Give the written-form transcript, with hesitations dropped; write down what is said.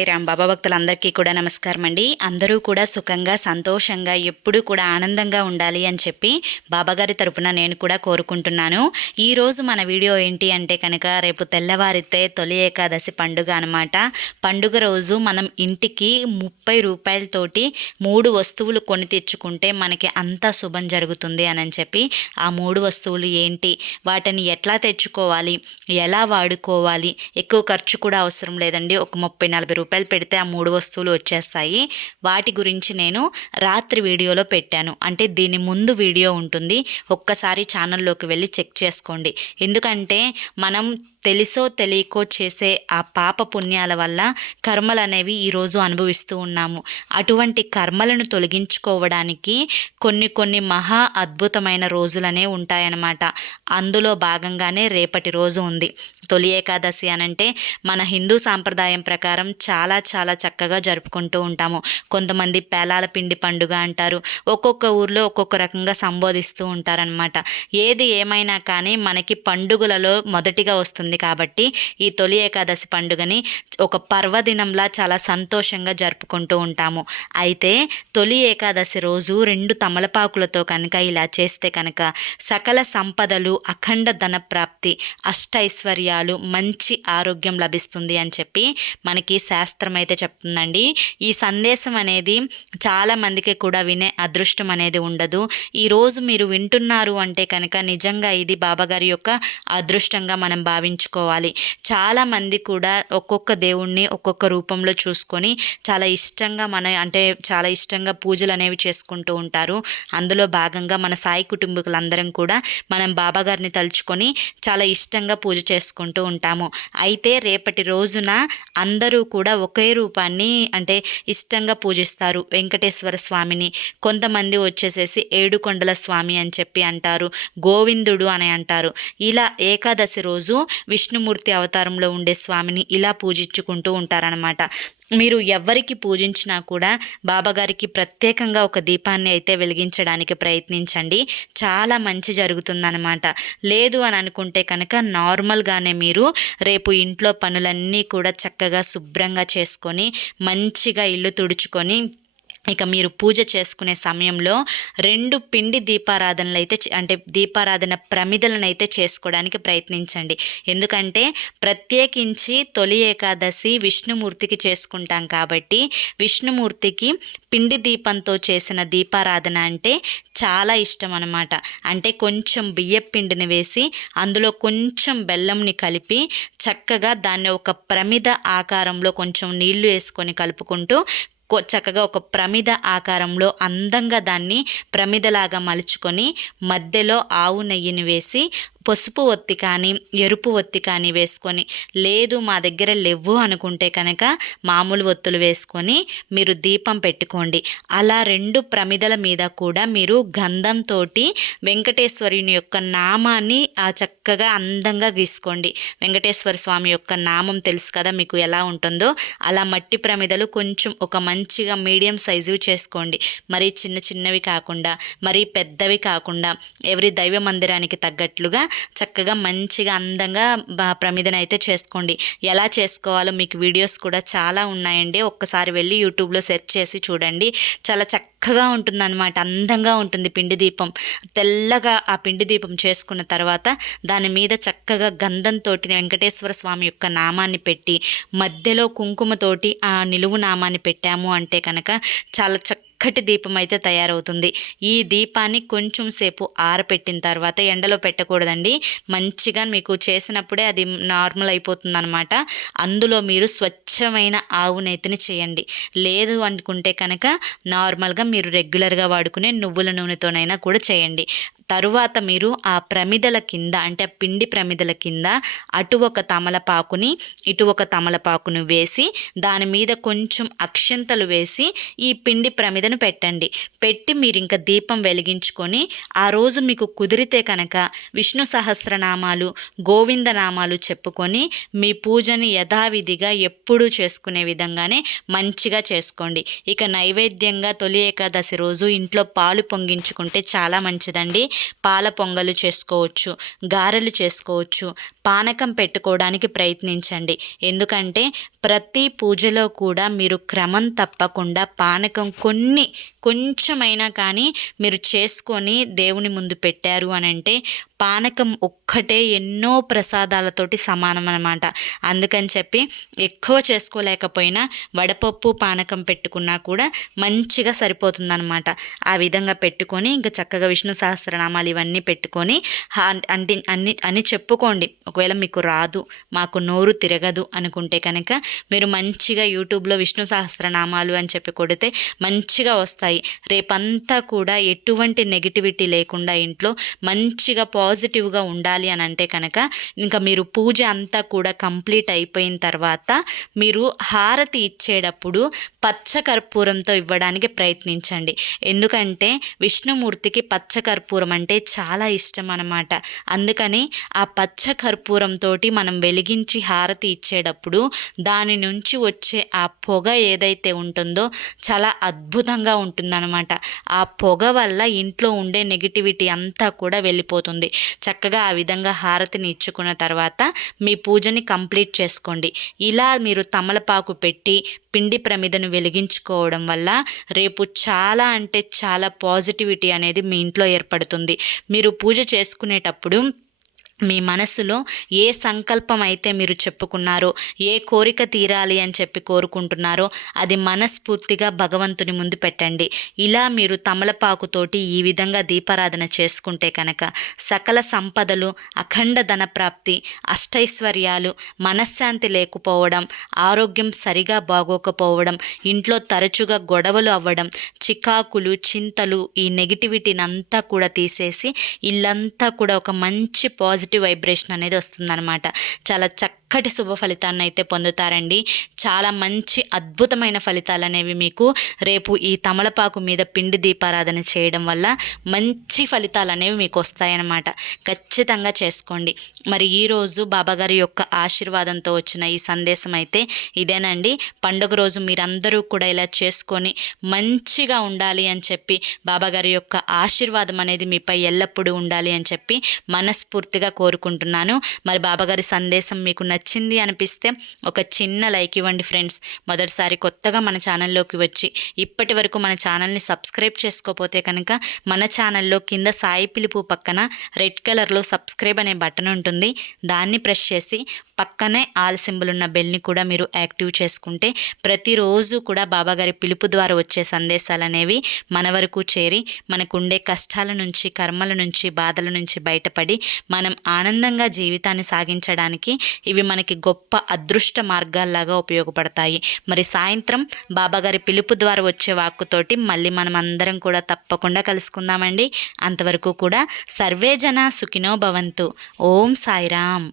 సాయిరాం బాబా భక్తులందరికీ కూడా నమస్కారం అండి. అందరూ కూడా సుఖంగా సంతోషంగా ఎప్పుడూ కూడా ఆనందంగా ఉండాలి అని చెప్పి బాబాగారి తరపున నేను కూడా కోరుకుంటున్నాను. ఈరోజు మన వీడియో ఏంటి అంటే కనుక రేపు తెల్లవారితే తొలి ఏకాదశి పండుగ అనమాట. పండుగ రోజు మనం ఇంటికి 30 రూపాయలతోటి 3 వస్తువులు కొని తెచ్చుకుంటే మనకి అంతా శుభం జరుగుతుంది అని చెప్పి ఆ 3 వస్తువులు ఏంటి, వాటిని ఎట్లా తెచ్చుకోవాలి, ఎలా వాడుకోవాలి, ఎక్కువ ఖర్చు కూడా అవసరం లేదండి. ఒక 30-40 రూపాయలు పెడితే ఆ 3 వస్తువులు వచ్చేస్తాయి. వాటి గురించి నేను రాత్రి వీడియోలో పెట్టాను. అంటే దీని ముందు వీడియో ఉంటుంది, ఒక్కసారి ఛానల్లోకి వెళ్ళి చెక్ చేసుకోండి. ఎందుకంటే మనం తెలిసో తెలియకో చేసే ఆ పాప పుణ్యాల వల్ల కర్మలు అనేవి ఈరోజు అనుభవిస్తూ ఉన్నాము. అటువంటి కర్మలను తొలగించుకోవడానికి కొన్ని మహా అద్భుతమైన రోజులనే ఉంటాయన్నమాట. అందులో భాగంగానే రేపటి రోజు ఉంది తొలి ఏకాదశి అనంటే మన హిందూ సాంప్రదాయం ప్రకారం చాలా చక్కగా జరుపుకుంటూ ఉంటాము. కొంతమంది పేలాల పిండి పండుగ అంటారు, ఒక్కొక్క ఊర్లో ఒక్కొక్క రకంగా సంబోధిస్తూ ఉంటారనమాట. ఏది ఏమైనా కానీ మనకి పండుగలలో మొదటిగా వస్తుంది కాబట్టి ఈ తొలి ఏకాదశి పండుగని ఒక పర్వదినంలా చాలా సంతోషంగా జరుపుకుంటూ ఉంటాము. అయితే తొలి ఏకాదశి రోజు 2 తమలపాకులతో కనుక ఇలా చేస్తే కనుక సకల సంపదలు, అఖండ ధన ప్రాప్తి, అష్టైశ్వర్యాలు, మంచి ఆరోగ్యం లభిస్తుంది అని చెప్పి మనకి శాస్త్రం అయితే చెప్తుందండి. ఈ సందేశం అనేది చాలా మందికి కూడా వినే అదృష్టం అనేది ఉండదు. ఈరోజు మీరు వింటున్నారు అంటే కనుక నిజంగా ఇది బాబాగారి యొక్క అదృష్టంగా మనం భావించుకోవాలి. చాలా మంది కూడా ఒక్కొక్క దేవుణ్ణి ఒక్కొక్క రూపంలో చూసుకొని చాలా ఇష్టంగా పూజలు అనేవి చేసుకుంటూ ఉంటారు. అందులో భాగంగా మన సాయి కుటుంబీకులందరం కూడా మనం బాబాగారిని తలుచుకొని చాలా ఇష్టంగా పూజ చేసుకుంటూ ఉంటాము. అయితే రేపటి రోజున అందరూ కూడా ఒకే రూపాన్ని ఇష్టంగా పూజిస్తారు. వెంకటేశ్వర స్వామిని, కొంతమంది వచ్చేసేసి ఏడుకొండల స్వామి అని చెప్పి అంటారు, గోవిందుడు అని అంటారు. ఇలా ఏకాదశి రోజు విష్ణుమూర్తి అవతారంలో ఉండే స్వామిని ఇలా పూజించుకుంటూ ఉంటారనమాట. మీరు ఎవరికి పూజించినా కూడా బాబాగారికి ప్రత్యేకంగా ఒక దీపాన్ని అయితే వెలిగించడానికి ప్రయత్నించండి. చాలా మంచి జరుగుతుందన్నమాట. లేదు అని అనుకుంటే కనుక నార్మల్గానే మీరు రేపు ఇంట్లో పనులన్నీ కూడా చక్కగా శుభ్రంగా చేసుకొని మంచిగా ఇల్లు తుడుచుకొని ఇక మీరు పూజ చేసుకునే సమయంలో 2 పిండి దీపారాధనలు అయితే దీపారాధన ప్రమిదలను అయితే చేసుకోవడానికి ప్రయత్నించండి. ఎందుకంటే ప్రత్యేకించి తొలి ఏకాదశి విష్ణుమూర్తికి చేసుకుంటాం కాబట్టి విష్ణుమూర్తికి పిండి దీపంతో చేసిన దీపారాధన అంటే చాలా ఇష్టం అన్నమాట. అంటే కొంచెం బియ్యం పిండిని వేసి అందులో కొంచెం బెల్లంని కలిపి చక్కగా దాన్ని ఒక ప్రమిద ఆకారంలో కొంచెం నీళ్లు వేసుకొని కలుపుకుంటూ చక్కగా ఒక ప్రమిద ఆకారంలో అందంగా దాన్ని ప్రమిదలాగా మలుచుకొని మధ్యలో ఆవు నెయ్యిని వేసి పసుపు ఒత్తి కానీ ఎరుపు ఒత్తి కానీ వేసుకొని, లేదు మా దగ్గర లేవు అనుకుంటే కనుక మామూలు ఒత్తులు వేసుకొని మీరు దీపం పెట్టుకోండి. అలా 2 ప్రమిదల మీద కూడా మీరు గంధంతో వెంకటేశ్వరుని యొక్క నామాన్ని చక్కగా అందంగా గీసుకోండి. వెంకటేశ్వర స్వామి యొక్క నామం తెలుసు కదా మీకు ఎలా ఉంటుందో. అలా మట్టి ప్రమిదలు కొంచెం ఒక మంచిగా మీడియం సైజు చేసుకోండి. మరీ చిన్నవి కాకుండా, మరీ పెద్దవి కాకుండా, ఎవరి దైవ మందిరానికి తగ్గట్లుగా చక్కగా మంచిగా అందంగా ప్రమిదన అయితే చేసుకోండి. ఎలా చేసుకోవాలో మీకు వీడియోస్ కూడా చాలా ఉన్నాయండి. ఒక్కసారి వెళ్ళి యూట్యూబ్లో సెర్చ్ చేసి చూడండి. చాలా చక్కగా ఉంటుందన్నమాట. అందంగా ఉంటుంది పిండి దీపం. తెల్లగా ఆ పిండి దీపం చేసుకున్న తర్వాత దాని మీద చక్కగా గంధంతో వెంకటేశ్వర స్వామి యొక్క నామాన్ని పెట్టి మధ్యలో కుంకుమతోటి ఆ నిలువు నామాన్ని పెట్టాము అంటే కనుక చాలా చక్కటి దీపం అయితే తయారవుతుంది. ఈ దీపాన్ని కొంచెం సేపు ఆరపెట్టిన తర్వాత, ఎండలో పెట్టకూడదండి, మంచిగా మీకు చేసినప్పుడే అది నార్మల్ అయిపోతుంది అనమాట. అందులో మీరు స్వచ్ఛమైన ఆవు నెయ్యిని చేయండి. లేదు అనుకుంటే కనుక నార్మల్గా మీరు రెగ్యులర్గా వాడుకునే నువ్వుల నూనెతోనైనా కూడా చేయండి. తరువాత మీరు ఆ ప్రమిదల కింద పిండి ప్రమిదల కింద అటు ఒక తమలపాకుని ఇటు ఒక తమలపాకును వేసి దాని మీద కొంచెం అక్షంతలు వేసి ఈ పిండి ప్రమిద ప్రమిదను పెట్టండి. పెట్టి మీరు ఇంకా దీపం వెలిగించుకొని ఆ రోజు మీకు కుదిరితే కనుక విష్ణు సహస్రనామాలు, గోవిందనామాలు చెప్పుకొని మీ పూజని యథావిధిగా ఎప్పుడూ చేసుకునే విధంగానే మంచిగా చేసుకోండి. ఇక నైవేద్యంగా తొలి ఏకాదశి రోజు ఇంట్లో పాలు పొంగించుకుంటే చాలా మంచిదండి. పాల పొంగలు చేసుకోవచ్చు, గారెలు చేసుకోవచ్చు, పానకం పెట్టుకోవడానికి ప్రయత్నించండి. ఎందుకంటే ప్రతి పూజలో కూడా మీరు క్రమం తప్పకుండా పానకం కొంచెమైనా కానీ మీరు చేసుకొని దేవుని ముందు పెట్టారు అని అంటే పానకం ఒక్కటే ఎన్నో ప్రసాదాలతోటి సమానం అన్నమాట. అందుకని చెప్పి ఎక్కువ చేసుకోలేకపోయినా వడపప్పు పానకం పెట్టుకున్నా కూడా మంచిగా సరిపోతుందన్నమాట. ఆ విధంగా పెట్టుకొని ఇంకా చక్కగా విష్ణు సహస్రనామాలు ఇవన్నీ పెట్టుకొని అని చెప్పుకోండి. ఒకవేళ మీకు రాదు, మాకు నోరు తిరగదు అనుకుంటే కనుక మీరు మంచిగా యూట్యూబ్లో విష్ణు సహస్రనామాలు అని చెప్పి కొడితే మంచిగా వస్తాయి. రేపంతా కూడా ఎటువంటి నెగిటివిటీ లేకుండా ఇంట్లో మంచిగా పాజిటివ్గా ఉండాలి అని అంటే కనుక ఇంకా మీరు పూజ అంతా కూడా కంప్లీట్ అయిపోయిన తర్వాత మీరు హారతి ఇచ్చేటప్పుడు పచ్చకర్పూరంతో ఇవ్వడానికి ప్రయత్నించండి. ఎందుకంటే విష్ణుమూర్తికి పచ్చకర్పూరం అంటే చాలా ఇష్టం అన్నమాట. అందుకని ఆ పచ్చకర్పూరంతో మనం వెలిగించి హారతి ఇచ్చేటప్పుడు దాని నుంచి వచ్చే ఆ పొగ ఏదైతే ఉంటుందో చాలా అద్భుతంగా ఉంటుందన్నమాట. ఆ పొగ వల్ల ఇంట్లో ఉండే నెగిటివిటీ అంతా కూడా వెళ్ళిపోతుంది. చక్కగా ఆ విధంగా హారతిని ఇచ్చుకున్న తర్వాత మీ పూజని కంప్లీట్ చేసుకోండి. ఇలా మీరు తమలపాకు పెట్టి పిండి ప్రమిదను వెలిగించుకోవడం వల్ల రేపు చాలా అంటే చాలా పాజిటివిటీ అనేది మీ ఇంట్లో ఏర్పడుతుంది. మీరు పూజ చేసుకునేటప్పుడు మీ మనసులో ఏ సంకల్పం అయితే మీరు చెప్పుకున్నారో, ఏ కోరిక తీరాలి అని చెప్పి కోరుకుంటున్నారో అది మనస్ఫూర్తిగా భగవంతుని ముందు పెట్టండి. ఇలా మీరు తమలపాకుతోటి ఈ విధంగా దీపారాధన చేసుకుంటే కనుక సకల సంపదలు, అఖండ ధన ప్రాప్తి, అష్టైశ్వర్యాలు, మనశ్శాంతి లేకపోవడం, ఆరోగ్యం సరిగా బాగోకపోవడం, ఇంట్లో తరచుగా గొడవలు అవ్వడం, చికాకులు, చింతలు, ఈ నెగిటివిటీని అంతా కూడా తీసేసి ఇల్లంతా కూడా ఒక మంచి పాజిటివ్ వైబ్రేషన్ అనేది వస్తుందన్నమాట. చాలా చక్కటి శుభ ఫలితాన్ని అయితే పొందుతారండి. చాలా మంచి అద్భుతమైన ఫలితాలు అనేవి మీకు రేపు ఈ తమలపాకు మీద పిండి దీపారాధన చేయడం వల్ల మంచి ఫలితాలు అనేవి మీకు వస్తాయన్నమాట. ఖచ్చితంగా చేసుకోండి. మరి ఈరోజు బాబాగారి యొక్క ఆశీర్వాదంతో వచ్చిన ఈ సందేశం అయితే ఇదేనండి. పండుగ రోజు మీరందరూ కూడా ఇలా చేసుకొని మంచిగా ఉండాలి అని చెప్పి బాబాగారి యొక్క ఆశీర్వాదం అనేది మీపై ఎల్లప్పుడూ ఉండాలి అని చెప్పి మనస్ఫూర్తిగా కోరుకుంటున్నాను. మరి బాబాగారి సందేశం మీకు నచ్చింది అనిపిస్తే ఒక చిన్న లైక్ ఇవ్వండి ఫ్రెండ్స్. మొదటిసారి కొత్తగా మన ఛానల్లోకి వచ్చి ఇప్పటి వరకు మన ఛానల్ని సబ్స్క్రైబ్ చేసుకోకపోతే కనుక మన ఛానల్లో కింద సాయి పిలుపు పక్కన రెడ్ కలర్లో సబ్స్క్రైబ్ అనే బటన్ ఉంటుంది. దాన్ని ప్రెస్ చేసి పక్కనే ఆల్ సింబల్ ఉన్న బెల్ని కూడా మీరు యాక్టివ్ చేసుకుంటే ప్రతిరోజు కూడా బాబాగారి పిలుపు ద్వారా వచ్చే సందేశాలు అనేవి మన వరకు చేరి మనకుండే కష్టాల నుంచి, కర్మల నుంచి, బాధల నుంచి బయటపడి మనం ఆనందంగా జీవితాన్ని సాగించడానికి ఇవి మనకి గొప్ప అదృష్ట మార్గాల్లాగా ఉపయోగపడతాయి. మరి సాయంత్రం బాబాగారి పిలుపు ద్వారా వచ్చే వాక్కుతోటి మళ్ళీ మనం అందరం కూడా తప్పకుండా కలుసుకుందామండి. అంతవరకు కూడా సర్వే జన సుఖినో భవంతు. ఓం సాయిరామ్.